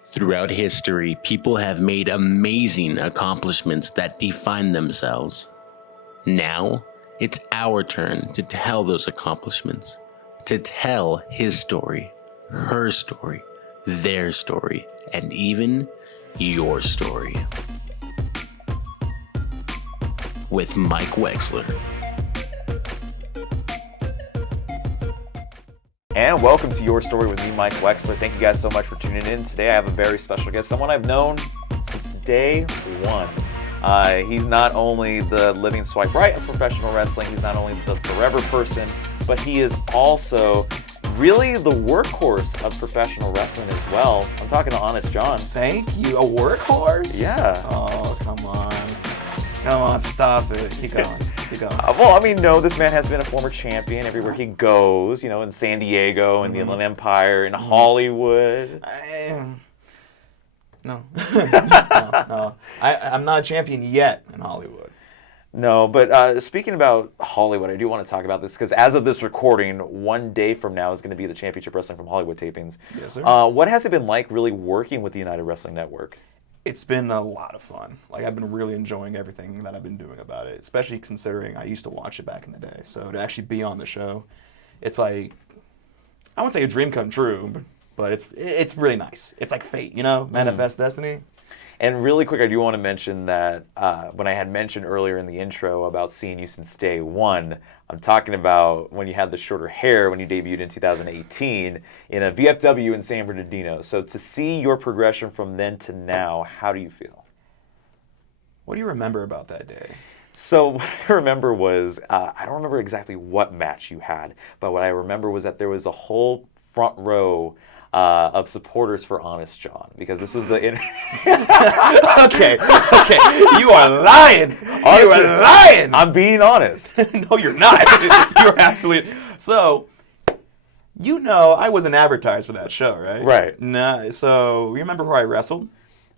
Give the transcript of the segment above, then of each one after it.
Throughout history, people have made amazing accomplishments that define themselves. Now, it's our turn to tell those accomplishments, to tell his story, her story, their story, and even your story. With Mike Wexler. And welcome to Your Story with me, Mike Wexler. Thank you guys so much for tuning in. Today I have a very special guest, someone I've known since day one. He's not only the living swipe right of professional wrestling, he's not only the forever person, but he is also really the workhorse of professional wrestling as well. I'm talking to Honest John. Thank you. A workhorse? Yeah. Oh, come on. Come on, stop it. Keep going. Well, I mean, no, this man has been a former champion everywhere he goes, you know, in San Diego, in the Inland Empire, in Hollywood. No. No. I'm not a champion yet in Hollywood. No, but speaking about Hollywood, I do want to talk about this because as of this recording, one day from now is going to be the Championship Wrestling from Hollywood tapings. Yes, sir. What has it been like really working with the United Wrestling Network? It's been a lot of fun. Like, I've been really enjoying everything that I've been doing about it, especially considering I used to watch it back in the day. So to actually be on the show, it's like, I wouldn't say a dream come true, but it's really nice. It's like fate, you know? Manifest destiny. And really quick, I do want to mention that when I had mentioned earlier in the intro about seeing you since day one, I'm talking about when you had the shorter hair when you debuted in 2018 in a VFW in San Bernardino. So to see your progression from then to now, how do you feel? What do you remember about that day? So what I remember was, I don't remember exactly what match you had, but what I remember was that there was a whole front row of supporters for Honest John, because this was the Okay, you are lying. Honestly, you are lying. I'm being honest. No, you're not. You're absolutely. So, you know, I wasn't advertised for that show, right? Right. Nah. So, you remember who I wrestled?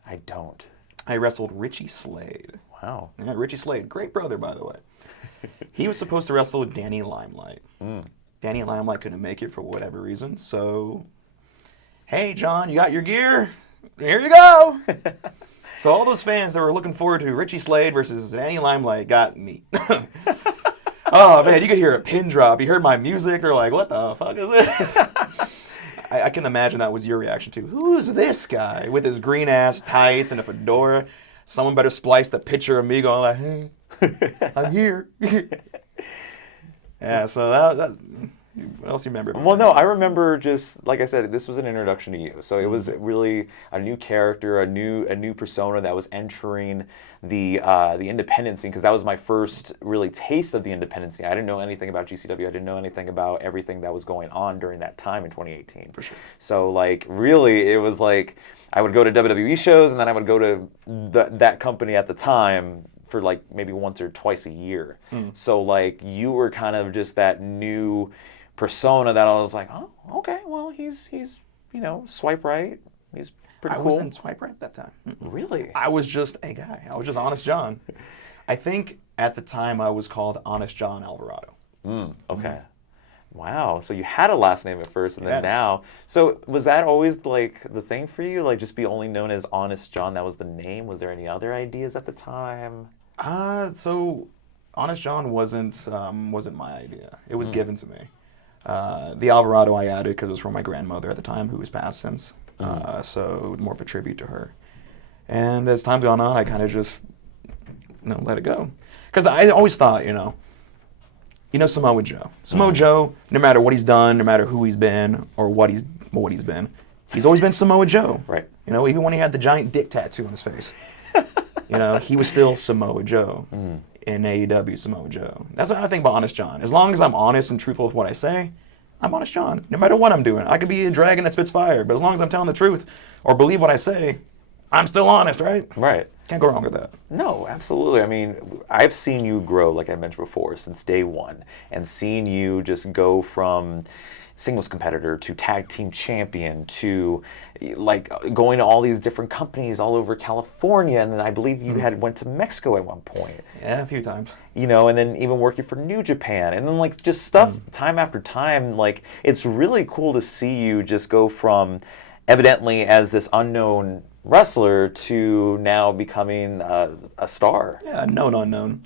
I don't. I wrestled Richie Slade. Wow. Yeah, Richie Slade, great brother, by the way. He was supposed to wrestle Danny Limelight. Danny Limelight couldn't make it for whatever reason, so. Hey, John, you got your gear? Here you go. So all those fans that were looking forward to Richie Slade versus Danny Limelight got me. Oh, man, you could hear a pin drop. You heard my music. They're like, what the fuck is this? I can imagine that was your reaction, too. Who's this guy with his green-ass tights and a fedora? Someone better splice the picture of me going like, hey, I'm here. Yeah, so that what else do you remember? Well, no, I remember just, like I said, this was an introduction to you. So it was really a new character, a new persona that was entering the independent scene, because that was my first really taste of the independent scene. I didn't know anything about GCW. I didn't know anything about everything that was going on during that time in 2018. For sure. So, like, really, it was like I would go to WWE shows, and then I would go to that company at the time for like maybe once or twice a year. So, like, you were kind of just that new persona that I was like, oh, okay, well, he's you know, swipe right. He's pretty cool. I wasn't swipe right at that time. Really? I was just a guy. I was just Honest John. I think at the time I was called Honest John Alvarado. Okay. Wow. So you had a last name at first, and then Yes. now. So was that always like the thing for you? Like just be only known as Honest John? That was the name? Was there any other ideas at the time? So Honest John wasn't my idea. It was given to me. The Alvarado I added because it was from my grandmother at the time, who was passed since. So more of a tribute to her. And as time's gone on, I kind of just let it go. Because I always thought, you know Samoa Joe. Samoa Joe, no matter what he's done, no matter who he's been or what he's been, he's always been Samoa Joe. Right. You know, even when he had the giant dick tattoo on his face. You know, he was still Samoa Joe. In AEW, Samoa Joe. That's what I think about Honest John. As long as I'm honest and truthful with what I say, I'm Honest John. No matter what I'm doing. I could be a dragon that spits fire, but as long as I'm telling the truth or believe what I say, I'm still honest, right? Right. Can't go wrong with that. No, absolutely. I mean, I've seen you grow, like I mentioned before, since day one, and seen you just go from singles competitor to tag team champion to like going to all these different companies all over California, and then I believe you had went to Mexico at one point. Yeah, a few times. You know, and then even working for New Japan, and then like just stuff time after time. Like it's really cool to see you just go from evidently as this unknown wrestler to now becoming a star. Yeah, known unknown.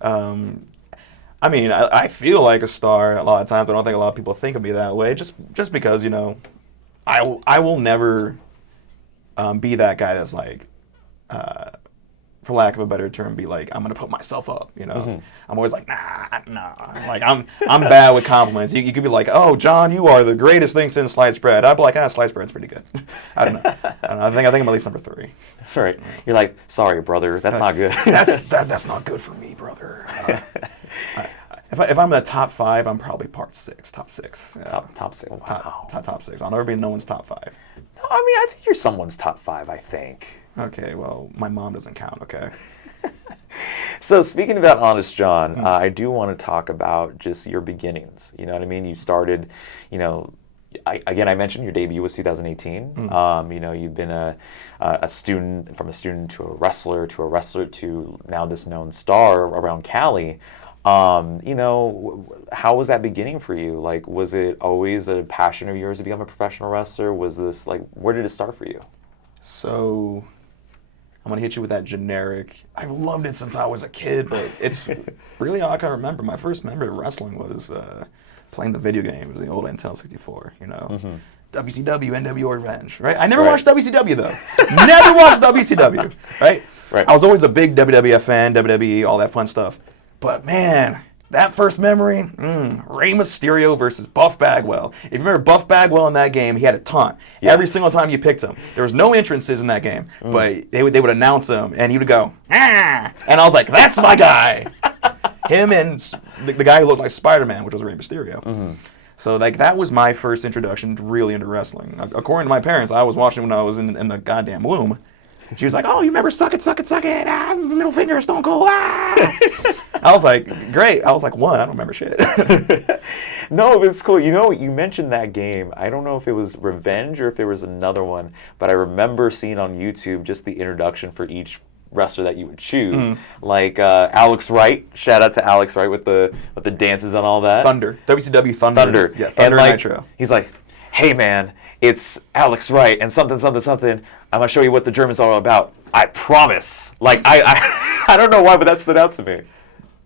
I mean, I feel like a star a lot of times. I don't think a lot of people think of me that way. Just because, you know, I will never be that guy that's like, for lack of a better term, be like, I'm gonna put myself up. You know, I'm always like, nah. Like I'm bad with compliments. You could be like, oh, John, you are the greatest thing since sliced bread. I'd be like, sliced bread's pretty good. I don't know. I think I'm at least number 3. Right. You're like, sorry, brother, that's not good. That's not good for me, brother. If I'm in the top 5, I'm probably top 6. Yeah. Top 6. Wow. Top 6. I'll never be in no one's top 5. No, I mean, I think you're someone's top 5. I think. Okay, well, my mom doesn't count. Okay. So speaking about Honest John, I do want to talk about just your beginnings. You know what I mean? You started, you know, I mentioned your debut was 2018. You know, you've been a student, from a student to a wrestler to now this known star around Cali. You know, how was that beginning for you? Like, was it always a passion of yours to become a professional wrestler? Was this like, where did it start for you? So, I'm gonna hit you with that generic. I've loved it since I was a kid, but it's really all I can remember. My first memory of wrestling was playing the video games, the old Nintendo 64. You know, WCW, NWO Revenge. Right? I never watched WCW though. Never watched WCW. Right? Right. I was always a big WWF fan, WWE, all that fun stuff. But man, that first memory, Rey Mysterio versus Buff Bagwell. If you remember Buff Bagwell in that game, he had a taunt. Yeah. Every single time you picked him. There was no entrances in that game, but they would announce him, and he would go, ah! And I was like, that's my guy. Him and the guy who looked like Spider-Man, which was Rey Mysterio. So like that was my first introduction really into wrestling. According to my parents, I was watching when I was in the goddamn womb. She was like, oh, you remember suck it, middle finger, Stone Cold, ah! I was like, great. I was like, I don't remember shit. No, it's cool. You know, you mentioned that game. I don't know if it was Revenge or if there was another one, but I remember seeing on YouTube just the introduction for each wrestler that you would choose. Like Alex Wright. Shout out to Alex Wright with the dances and all that. Thunder. WCW Thunder. Yeah, Thunder and Nitro. He's like, hey man, it's Alex Wright and something. I'm gonna show you what the Germans are all about. I promise. Like I don't know why, but that stood out to me.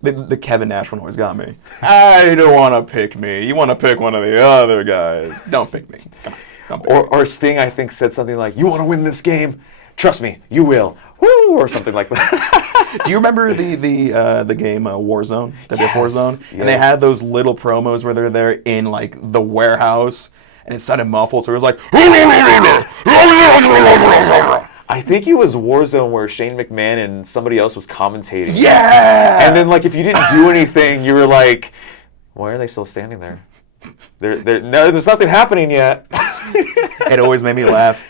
The Kevin Nash one always got me. I don't want to pick me. You want to pick one of the other guys. Don't pick me. Come on. Don't pick me. Or Sting, I think, said something like, you want to win this game? Trust me, you will. Woo! Or something like that. Do you remember the game Warzone? Yes. Warzone? Yes. And they had those little promos where they're there in like the warehouse and it sounded muffled, so it was like I think it was Warzone where Shane McMahon and somebody else was commentating. Yeah! And then, like, if you didn't do anything, you were like, why are they still standing there? No, there's nothing happening yet. It always made me laugh.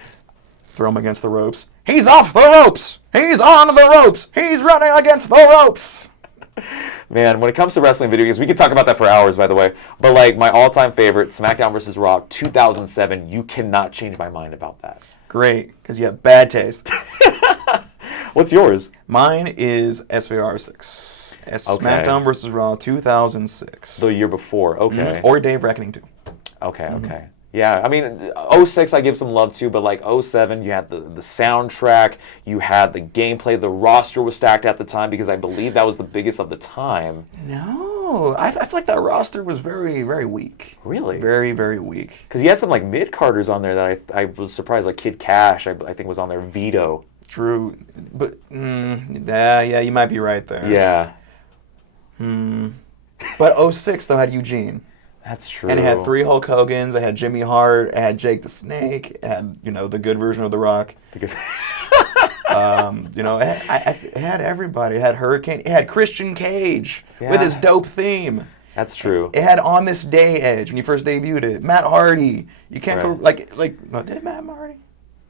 Throw him against the ropes. He's off the ropes! He's on the ropes! He's running against the ropes! Man, when it comes to wrestling video games, we could talk about that for hours, by the way. But, like, my all-time favorite, SmackDown vs. Raw 2007, you cannot change my mind about that. Great, because you have bad taste. What's yours? Mine is SVR 6. SmackDown vs. Raw 2006. The year before, okay. Or Dave Reckoning 2. Okay. Yeah, I mean, 06 I give some love to, but like 07, you had the soundtrack, you had the gameplay, the roster was stacked at the time because I believe that was the biggest of the time. No, I feel like that roster was very, very weak. Really? Very, very weak. Because you had some like mid-carders on there that I was surprised, like Kid Cash, I think was on there, Vito. True, but yeah, you might be right there. Yeah. But 06 though had Eugene. That's true. And it had 3 Hulk Hogans. It had Jimmy Hart. It had Jake the Snake. It had, the good version of The Rock. It had everybody. It had Hurricane. It had Christian Cage with his dope theme. That's true. It had On This Day Edge when you first debuted it. Matt Hardy. You can't go no, did it Matt Hardy?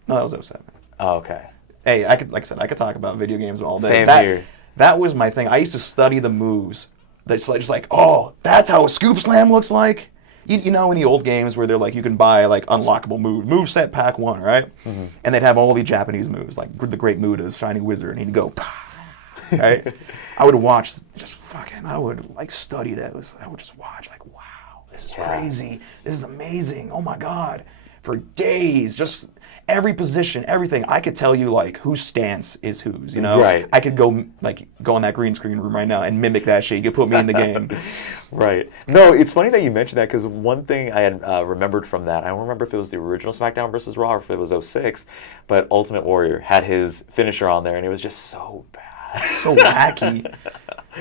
No, that was 07. Oh, okay. Hey, I could talk about video games all day. Same here. That was my thing. I used to study the moves. That's just like, oh, that's how a scoop slam looks like. You know, in the old games where they're like, you can buy like unlockable move set pack 1, right? And they'd have all the Japanese moves, like the Great Muda's Shining Wizard, and he'd go, right? I would watch, I would like study those. I would just watch, like, wow. this is crazy. This is amazing. Oh my God. For days, just every position, everything. I could tell you like whose stance is whose, you know? Right. I could go on that green screen room right now and mimic that shit. You could put me in the game. Right. No, it's funny that you mentioned that because one thing I had remembered from that, I don't remember if it was the original SmackDown versus Raw or if it was '06, but Ultimate Warrior had his finisher on there and it was just so bad. So wacky.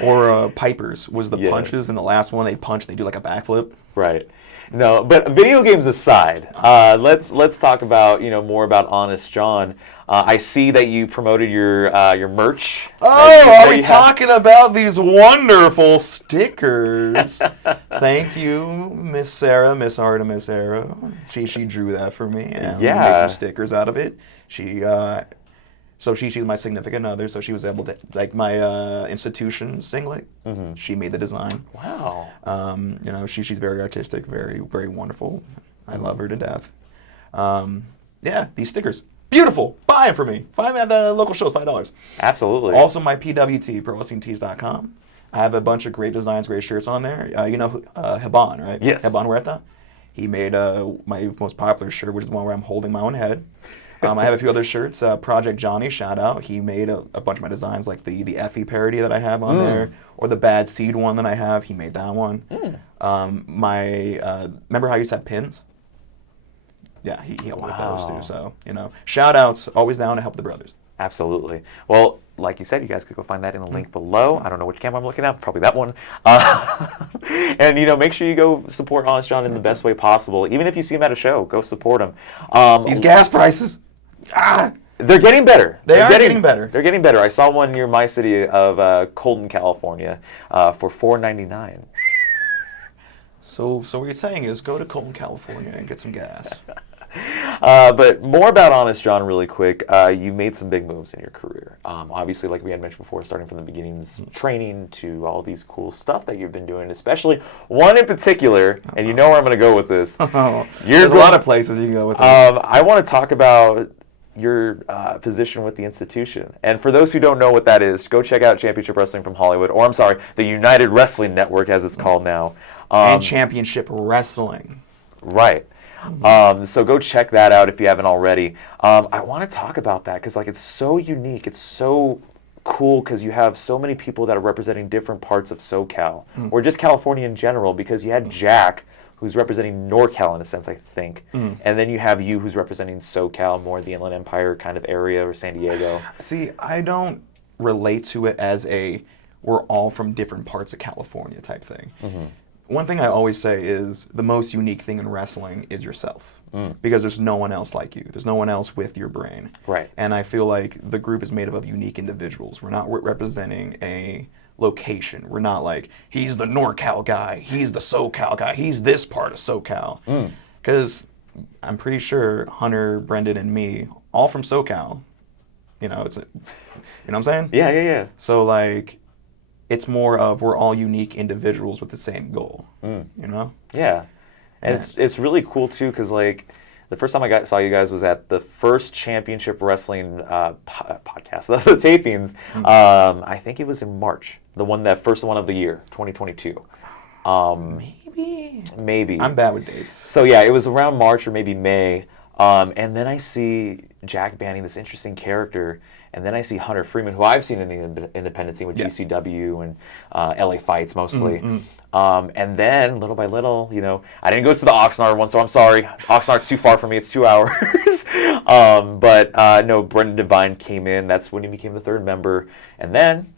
Or Piper's was the punches, and the last one they punch, they do like a backflip. Right. No, but video games aside, let's talk about more about Honest John. I see that you promoted your merch. Oh, are we talking about these wonderful stickers? Thank you, Miss Sarah, Miss Artemis Era. She drew that for me and made some stickers out of it. So she's my significant other, so she was able to, like my institution singlet, she made the design. Wow. She's very artistic, very, very wonderful. I love her to death. These stickers, beautiful. Buy them for me. Buy them at the local shows, $5. Absolutely. Also my PWT, ProWrestlingTees.com. I have a bunch of great designs, great shirts on there. Hiban, right? Yes. Hiban Huerta. He made my most popular shirt, which is the one where I'm holding my own head. I have a few other shirts. Project Johnny, shout out. He made a bunch of my designs, like the Effie parody that I have on there, or the Bad Seed one that I have. He made that one. Remember how I used to have pins? Yeah, he helped with those too. So, shout outs, always down to help the brothers. Absolutely. Well, like you said, you guys could go find that in the link below. I don't know which camera I'm looking at, probably that one. And, make sure you go support Honest John in the best way possible. Even if you see him at a show, go support him. These gas prices. They're getting better. They're getting better. They're getting better. I saw one near my city of Colton, California, for $4.99. So what you're saying is go to Colton, California and get some gas. But more about Honest John really quick. You made some big moves in your career. Obviously, like we had mentioned before, starting from the beginnings, training to all these cool stuff that you've been doing, especially one in particular, and you know where I'm going to go with this. There's a lot of places you can go with this. I want to talk about your position with the institution. And for those who don't know what that is, go check out Championship Wrestling from Hollywood, or I'm sorry, the United Wrestling Network as it's called now. And Championship Wrestling. Right. So go check that out if you haven't already. I want to talk about that because it's so unique. It's so cool because you have so many people that are representing different parts of SoCal or just California in general, because you had Jack, who's representing NorCal in a sense, I think. And then you have you who's representing SoCal, more the Inland Empire kind of area, or San Diego. See, I don't relate to it as we're all from different parts of California type thing. One thing I always say is the most unique thing in wrestling is yourself. Because there's no one else like you. There's no one else with your brain. Right. And I feel like the group is made up of unique individuals. We're not representing a location. We're not like, he's the NorCal guy, he's the SoCal guy, he's this part of SoCal. Because I'm pretty sure Hunter, Brendan, and me, all from SoCal. You know what I'm saying? Yeah. So it's more of we're all unique individuals with the same goal. Yeah. And it's really cool too, because the first time I saw you guys was at the first Championship Wrestling podcast, the tapings. I think it was in March, the first one of the year, 2022. Maybe. I'm bad with dates. So yeah, it was around March or maybe May. And then I see Jack banning this interesting character, and then I see Hunter Freeman, who I've seen in the independent scene with GCW and LA Fights mostly. And then, little by little, I didn't go to the Oxnard one, so I'm sorry. Oxnard's too far for me. It's 2 hours. No, Brendan Devine came in. That's when he became the third member. And then,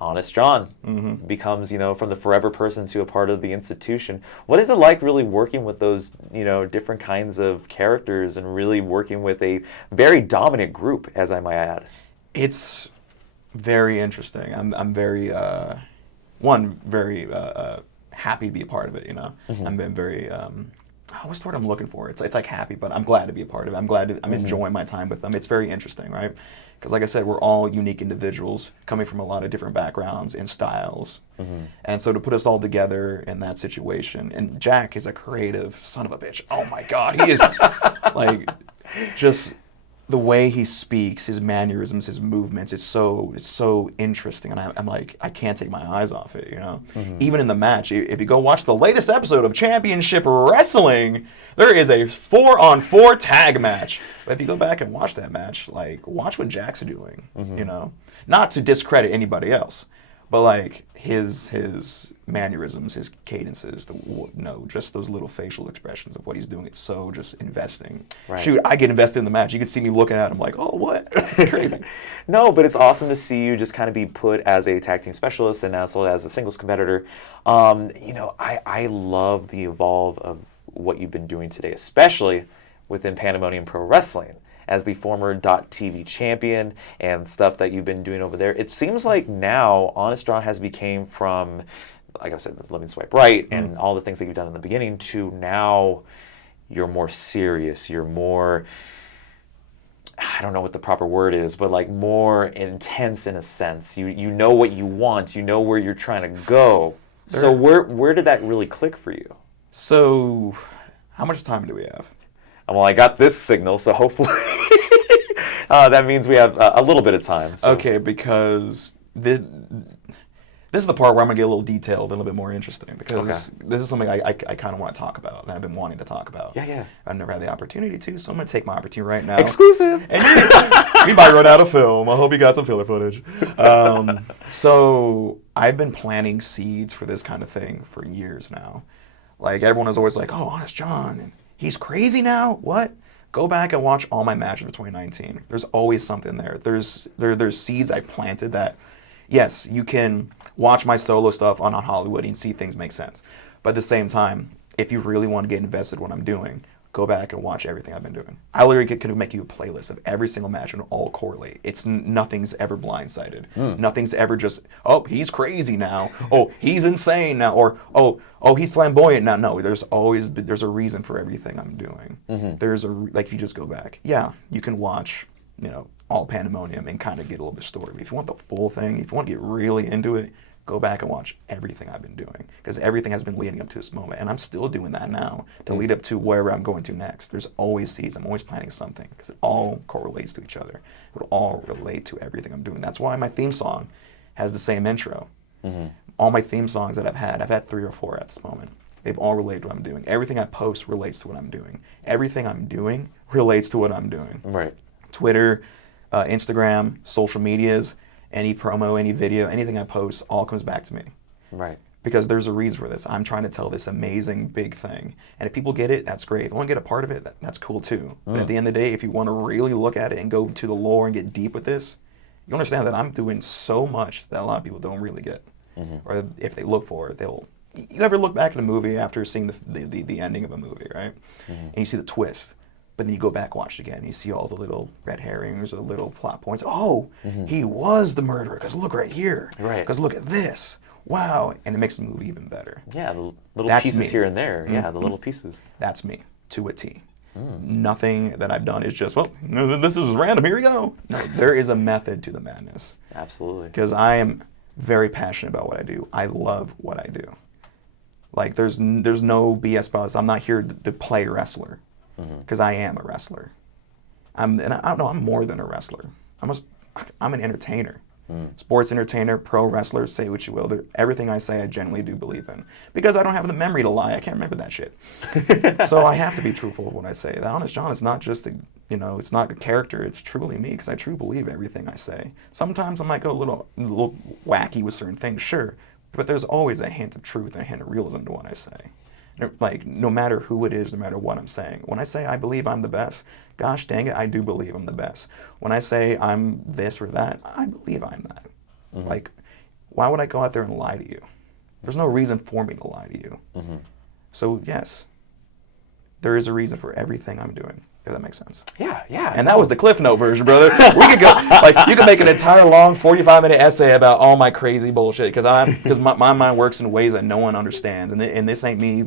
Honest John becomes, from the forever person to a part of the institution. What is it like really working with those, different kinds of characters and really working with a very dominant group, as I might add? It's very interesting. I'm very... very happy to be a part of it, I'm been very, what's the word I'm looking for? It's like happy, but I'm glad to be a part of it. I'm enjoying my time with them. It's very interesting, right? Because like I said, we're all unique individuals coming from a lot of different backgrounds and styles. And so to put us all together in that situation, and Jack is a creative son of a bitch. Oh my God, he is just the way he speaks, his mannerisms, his movements, it's so interesting, and I'm like, I can't take my eyes off it, you know? Even in the match, if you go watch the latest episode of Championship Wrestling, there is a 4-on-4 tag match. But if you go back and watch that match, like, watch what Jack's doing, you know? Not to discredit anybody else, but like his mannerisms, his cadences, just those little facial expressions of what he's doing. It's so just investing. Right. Shoot, I get invested in the match. You can see me looking at him like, oh, what? It's crazy. No, but it's awesome to see you just kind of be put as a tag team specialist and also as a singles competitor. You know, I love the evolve of what you've been doing today, especially within Pandemonium Pro Wrestling. As the former .TV champion and stuff that you've been doing over there, it seems like now Honest John has became from, like I said, Living Swipe Right and all the things that you've done in the beginning to now you're more serious, you're more, I don't know what the proper word is, but like more intense in a sense. You know what you want, you know where you're trying to go. So where did that really click for you? So, how much time do we have? Well, I got this signal, so hopefully that means we have a little bit of time. So. Okay, because this is the part where I'm going to get a little detailed, a little bit more interesting, because this is something I kind of want to talk about, and I've been wanting to talk about. Yeah. I've never had the opportunity to, so I'm going to take my opportunity right now. Exclusive! And we might run out of film. I hope you got some filler footage. So I've been planting seeds for this kind of thing for years now. Like, everyone is always like, oh, Honest John, and he's crazy now? What? Go back and watch all my matches of 2019. There's always something there. There's seeds I planted that, yes, you can watch my solo stuff on Hollywood and see things make sense. But at the same time, if you really want to get invested in what I'm doing, go back and watch everything I've been doing. I literally could make you a playlist of every single match and all correlate. Nothing's ever blindsided. Nothing's ever just, oh, he's crazy now. Oh, he's insane now. Or, oh, he's flamboyant now. No, there's a reason for everything I'm doing. Like, if you just go back, yeah, you can watch, you know, all Pandemonium and kind of get a little bit of story. But if you want the full thing, if you want to get really into it, go back and watch everything I've been doing, because everything has been leading up to this moment, and I'm still doing that now to lead up to wherever I'm going to next. There's always seeds. I'm always planning something, because it all correlates to each other. It'll all relate to everything I'm doing. That's why my theme song has the same intro. All my theme songs that I've had 3 or 4 at this moment. They've all related to what I'm doing. Everything I post relates to what I'm doing. Everything I'm doing relates to what I'm doing. Right. Twitter, Instagram, social medias, any promo, any video, anything I post, all comes back to me. Right. Because there's a reason for this. I'm trying to tell this amazing big thing. And if people get it, that's great. If you want to get a part of it, that's cool too. But at the end of the day, if you want to really look at it and go to the lore and get deep with this, you understand that I'm doing so much that a lot of people don't really get. Or if they look for it, you ever look back at a movie after seeing the ending of a movie, right? And you see the twist. But then you go back, watch it again, and you see all the little red herrings or the little plot points. Oh, he was the murderer, because look right here. Right. Because look at this. Wow. And it makes the movie even better. Yeah, the little That's pieces me. Here and there. Yeah, the little pieces. That's me, to a T. Nothing that I've done is just, well, this is random, here we go. No, there is a method to the madness. Absolutely. Because I am very passionate about what I do. I love what I do. Like, there's no BS about this. I'm not here to play wrestler. Because I am a wrestler. I'm more than a wrestler. I'm an entertainer. Sports entertainer, pro wrestler, say what you will. Everything I say, I genuinely do believe in. Because I don't have the memory to lie. I can't remember that shit. So I have to be truthful with what I say. The Honest John is not just it's not a character. It's truly me, because I truly believe everything I say. Sometimes I might go a little wacky with certain things, sure. But there's always a hint of truth and a hint of realism to what I say. Like, no matter who it is, no matter what I'm saying. When I say I believe I'm the best, gosh dang it, I do believe I'm the best. When I say I'm this or that, I believe I'm that. Like, why would I go out there and lie to you? There's no reason for me to lie to you. So, yes, there is a reason for everything I'm doing, if that makes sense. Yeah. And that was the Cliff Note version, brother. We could go, you could make an entire long 45-minute essay about all my crazy bullshit, because my mind works in ways that no one understands. And this ain't me,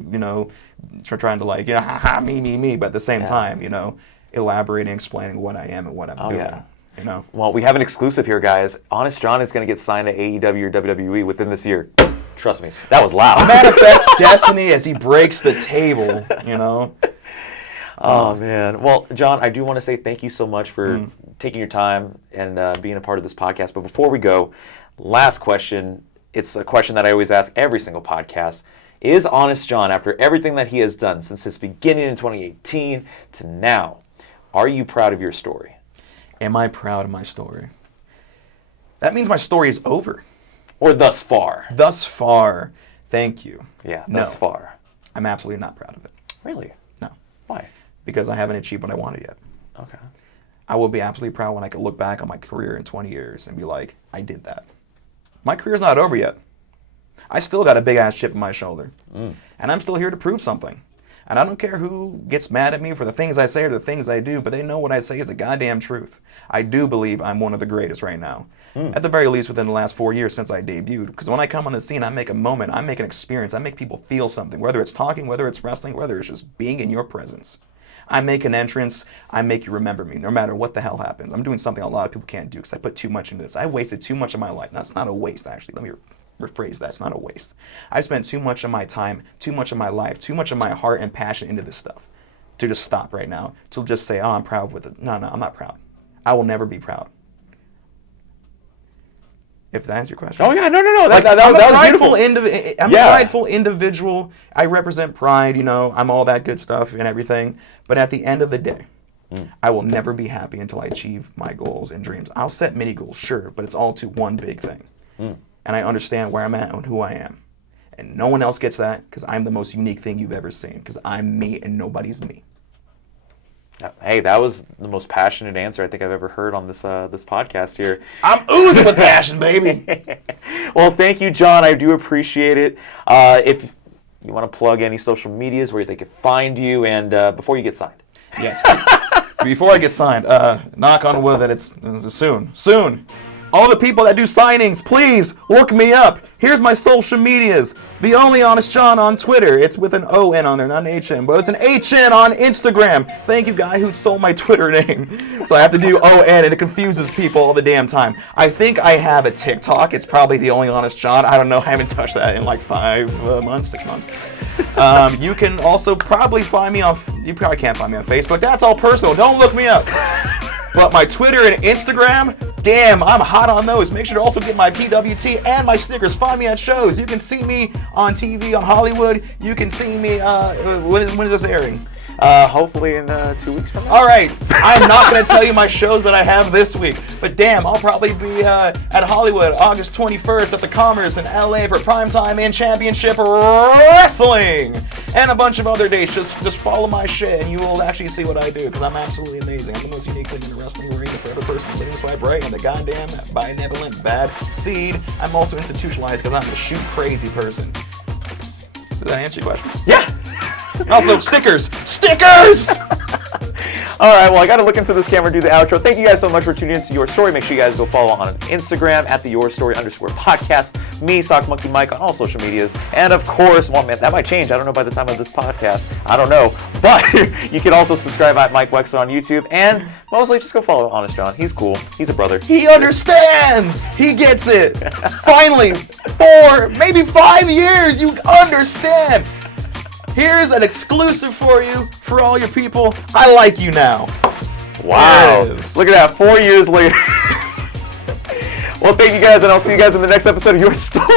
trying to me. But at the same time, elaborating, explaining what I am and what I'm doing. Yeah. Well, we have an exclusive here, guys. Honest John is going to get signed to AEW or WWE within this year. Trust me, that was loud. Manifest destiny as he breaks the table, Oh, man. Well, John, I do want to say thank you so much for taking your time and being a part of this podcast. But before we go, last question. It's a question that I always ask every single podcast. Is Honest John, after everything that he has done since his beginning in 2018 to now, are you proud of your story? Am I proud of my story? That means my story is over. Or thus far? Thus far, thank you. Yeah, thus No. far. I'm absolutely not proud of it. Really? No. Why? Because I haven't achieved what I wanted yet. Okay. I will be absolutely proud when I can look back on my career in 20 years and be like, I did that. My career's not over yet. I still got a big-ass chip on my shoulder. And I'm still here to prove something. And I don't care who gets mad at me for the things I say or the things I do, but they know what I say is the goddamn truth. I do believe I'm one of the greatest right now. At the very least within the last 4 years since I debuted. Because when I come on the scene, I make a moment, I make an experience, I make people feel something. Whether it's talking, whether it's wrestling, whether it's just being in your presence. I make an entrance, I make you remember me, no matter what the hell happens. I'm doing something a lot of people can't do because I put too much into this. I wasted too much of my life. That's not a waste, actually. Let me rephrase that. It's not a waste. I've spent too much of my time, too much of my life, too much of my heart and passion into this stuff to just stop right now, to just say, oh, I'm proud with it. No, I'm not proud. I will never be proud. If that answers your question. Oh, yeah, no. Like, That I'm a was prideful beautiful. I'm Yeah. a prideful individual. I represent pride, I'm all that good stuff and everything. But at the end of the day, I will never be happy until I achieve my goals and dreams. I'll set mini goals, sure, but it's all to one big thing. And I understand where I'm at and who I am. And no one else gets that because I'm the most unique thing you've ever seen because I'm me and nobody's me. Hey, that was the most passionate answer I think I've ever heard on this this podcast here. I'm oozing with passion, baby. Well, thank you, John. I do appreciate it. If you want to plug any social medias where they can find you and before you get signed. Yes. Before I get signed, knock on wood that it's soon. All the people that do signings, please look me up. Here's my social medias. The Only Honest John on Twitter. It's with an O-N on there, not an H-N, but it's an H-N on Instagram. Thank you, guy who stole my Twitter name. So I have to do O-N, and it confuses people all the damn time. I think I have a TikTok. It's probably The Only Honest John. I don't know. I haven't touched that in like 5 months, 6 months. You can also probably find me on... You probably can't find me on Facebook. That's all personal. Don't look me up. But my Twitter and Instagram, damn, I'm hot on those. Make sure to also get my PWT and my stickers. Find me at shows. You can see me on TV on Hollywood. You can see me, when is this airing? Hopefully in 2 weeks from now. All right, I'm not going to tell you my shows that I have this week, but damn, I'll probably be at Hollywood August 21st at the Commerce in LA for primetime and championship wrestling, and a bunch of other dates. Just follow my shit, and you will actually see what I do, because I'm absolutely amazing. I'm the most unique thing in the wrestling arena for every person living swipe right, and the goddamn benevolent bad seed. I'm also institutionalized because I'm a shoot crazy person. Did that answer your question? Yeah. Also, stickers! All right, well, I got to look into this camera and do the outro. Thank you guys so much for tuning into Your Story. Make sure you guys go follow on Instagram at the YourStory_podcast. Me, Sock Monkey Mike, on all social medias. And of course, well, man, that might change. I don't know by the time of this podcast. I don't know. But you can also subscribe at Mike Wexler on YouTube. And mostly just go follow Honest John. He's cool. He's a brother. He understands! He gets it! Finally, 4, maybe 5 years, you understand! Here's an exclusive for you, for all your people. I like you now. Wow. Yes. Look at that, 4 years later. Well, thank you guys, and I'll see you guys in the next episode of Your Story.